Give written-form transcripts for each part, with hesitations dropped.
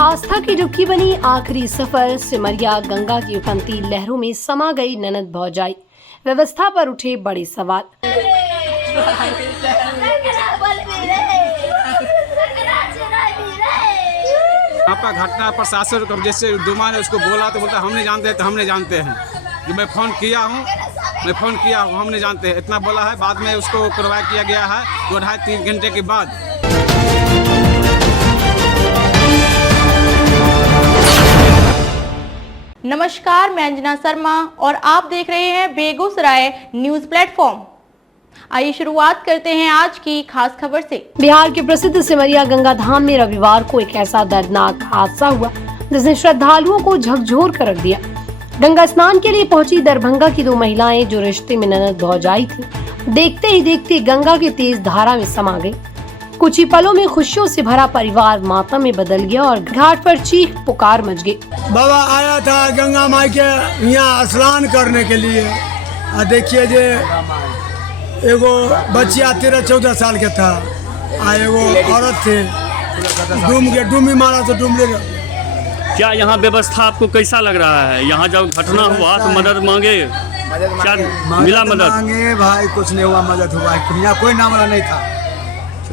आस्था की डुबकी बनी आखिरी सफर। सिमरिया गंगा की उफनती लहरों में समा गई ननद भौजाई। व्यवस्था पर उठे बड़े सवाल। यहाँ पर घटना प्रशासन को जैसे दुमा ने उसको बोला तो बोलता हमने जानते हैं, तो हमने जानते हैं कि मैं फ़ोन किया हूँ, हमने जानते हैं, इतना बोला है। बाद में उसको कार्रवाई किया गया है 2-2.5-3 घंटे के बाद। नमस्कार, मैं अंजना शर्मा और आप देख रहे हैं बेगूसराय न्यूज प्लेटफॉर्म। आइए शुरुआत करते हैं आज की खास खबर से। बिहार के प्रसिद्ध सिमरिया गंगा धाम में रविवार को एक ऐसा दर्दनाक हादसा हुआ जिसने श्रद्धालुओं को झकझोर कर रख दिया। गंगा स्नान के लिए पहुंची दरभंगा की 2 महिलाएं जो रिश्ते में ननद भौजाई थी, देखते ही देखते गंगा की तेज धारा में समा गई। कुछ ही पलों में खुशियों से भरा परिवार मातम में बदल गया और घाट पर चीख पुकार मच गई। बाबा आया था गंगा माई के यहाँ स्नान करने के लिए। देखिए जे एगो बच्चिया 13-14 साल के था, एगो औरत थे, डूबी मारा तो डूब गया। क्या यहाँ व्यवस्था आपको कैसा लग रहा है? यहाँ जब घटना हुआ तो मदद मांगे, क्या मिला मदद? मांगे भाई, कुछ नहीं हुआ, मदद हुआ। यहाँ कोई नाम वाला नहीं था,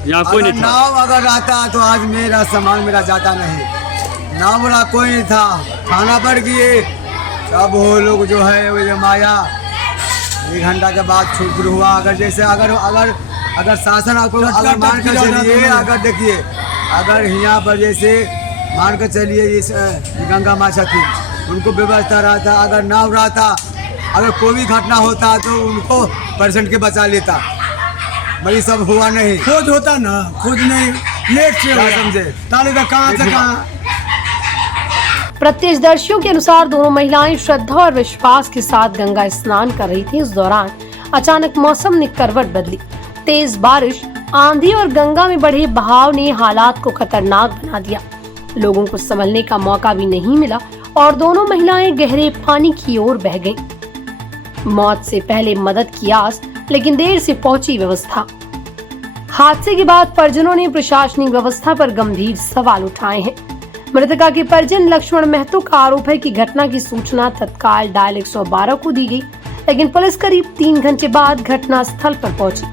यहाँ कोई नहीं था। नाव अगर रहता तो आज मेरा सामान मेरा जाता नहीं। नाव वाला कोई नहीं था। थाना पर गए, सब वो लोग जो है वो माया 1 घंटा के बाद शुरू हुआ। अगर जैसे अगर शासन अगर मान कर चलिए, अगर देखिए अगर यहाँ पर जैसे मान कर चलिए इस गंगा माता थी, उनको व्यवस्था रहा था। अगर नाव रहा था, अगर कोई भी घटना होता तो उनको पेशेंट के बचा लेता। भाई सब हुआ नहीं, खोज होता ना, खोज नहीं, लेट से समझे ताले का कहाँ से कहाँ। प्रत्यक्षदर्शियों के अनुसार दोनों महिलाएं श्रद्धा और विश्वास के साथ गंगा स्नान कर रही थी। इस दौरान अचानक मौसम ने करवट बदली। तेज बारिश, आंधी और गंगा में बढ़े बहाव ने हालात को खतरनाक बना दिया। लोगों को संभलने का मौका भी नहीं मिला और दोनों महिलाएं गहरे पानी की ओर बह गईं। मौत से पहले मदद की आस, लेकिन देर से पहुंची व्यवस्था। हादसे के बाद परिजनों ने प्रशासनिक व्यवस्था पर गंभीर सवाल उठाए हैं। मृतका के परिजन लक्ष्मण महतो का आरोप है कि घटना की सूचना तत्काल डायल 112 को दी गई, लेकिन पुलिस करीब 3 घंटे बाद घटना स्थल पर पहुंची।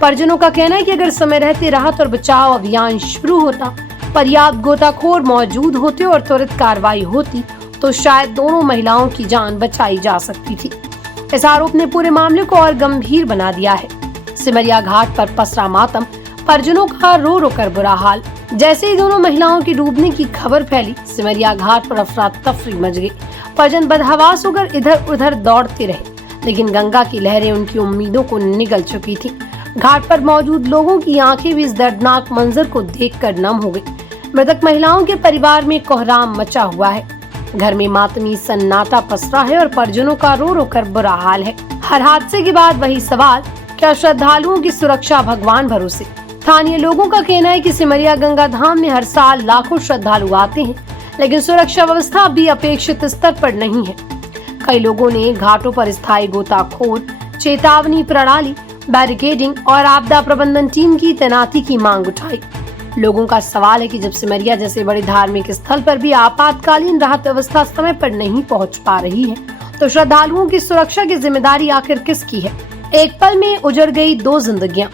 परिजनों का कहना है कि अगर समय रहते राहत और बचाव अभियान शुरू होता, पर्याप्त गोताखोर मौजूद होते और त्वरित कार्रवाई होती तो शायद दोनों महिलाओं की जान बचाई जा सकती थी। इस आरोप ने पूरे मामले को और गंभीर बना दिया है। सिमरिया घाट पर पसरा मातम, परिजनों का रो रो कर बुरा हाल। जैसे ही दोनों महिलाओं की डूबने की खबर फैली, सिमरिया घाट पर अफरा तफरी मच गई। परिजन बदहवास होकर इधर उधर दौड़ते रहे, लेकिन गंगा की लहरें उनकी उम्मीदों को निगल चुकी थी। घाट पर मौजूद लोगों की आंखें भी इस दर्दनाक मंजर को देखकर नम हो गई। मृतक महिलाओं के परिवार में कोहराम मचा हुआ है। घर में मातमी सन्नाटा पसरा है और परिजनों का रो रो कर बुरा हाल है। हर हादसे के बाद वही सवाल, क्या श्रद्धालुओं की सुरक्षा भगवान भरोसे? स्थानीय लोगों का कहना है कि सिमरिया गंगा धाम में हर साल लाखों श्रद्धालु आते हैं, लेकिन सुरक्षा व्यवस्था अभी अपेक्षित स्तर पर नहीं है। कई लोगों ने घाटों पर स्थायी गोताखोर, चेतावनी प्रणाली, बैरिकेडिंग और आपदा प्रबंधन टीम की तैनाती की मांग उठाई। लोगों का सवाल है कि जब सिमरिया जैसे बड़े धार्मिक स्थल पर भी आपातकालीन राहत व्यवस्था समय पर नहीं पहुंच पा रही है, तो श्रद्धालुओं की सुरक्षा की जिम्मेदारी आखिर किसकी है? एक पल में उजड़ गई 2 जिंदगियां।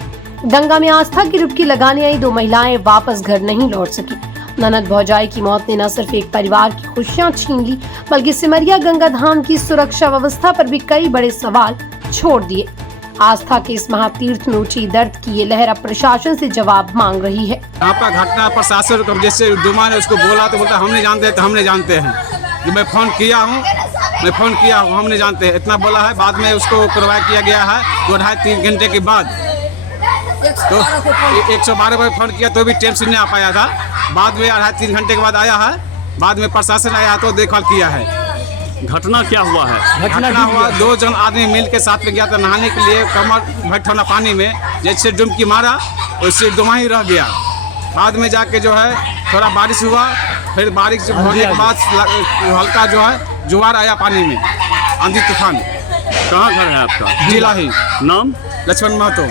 गंगा में आस्था की डुबकी लगाने आई 2 महिलाएं वापस घर नहीं लौट सकी। ननद भौजाई की मौत ने न सिर्फ एक परिवार की खुशियां छीन ली, बल्कि सिमरिया गंगा धाम की सुरक्षा व्यवस्था पर भी कई बड़े सवाल छोड़ दिए। आस्था के इस महातीर्थ में उठी दर्द की ये लहर अब प्रशासन से जवाब मांग रही है। यहाँ पर घटना प्रशासन को जैसे दुमा ने उसको बोला तो बोलता हमने जानते हैं, तो हमने जानते हैं कि मैं फ़ोन किया हूँ, हमने जानते हैं, इतना बोला है। बाद में उसको कार्रवाई किया गया है 2-2.5-3 घंटे के बाद। तो 112 पर फ़ोन किया तो भी टाइम से नहीं आ पाया था। बाद में 2.5-3 घंटे के बाद आया है। बाद में प्रशासन आया तो देखभाल किया है। घटना क्या हुआ है? घटना हुआ 2 जन आदमी मिल के साथ में गया था नहाने के लिए, कमर भट्ठौना पानी में, जैसे डुबकी मारा उससे दुमा ही रह गया। बाद में जाके जो है थोड़ा बारिश हुआ, फिर बारिश होने के बाद हल्का जो है जुआर आया पानी में, आंधी तूफान। कहाँ घर है आपका? जिला ही। नाम? लक्ष्मण महतो।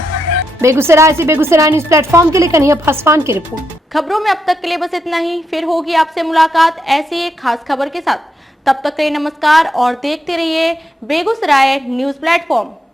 बेगूसराय से बेगूसराय न्यूज प्लेटफॉर्म के लिए कन्हैया पासवान की रिपोर्ट। खबरों में अब तक के लिए बस इतना ही। फिर होगी आपसे मुलाकात ऐसी एक खास खबर के साथ। तब तक के लिए नमस्कार और देखते रहिए बेगूसराय न्यूज प्लेटफॉर्म।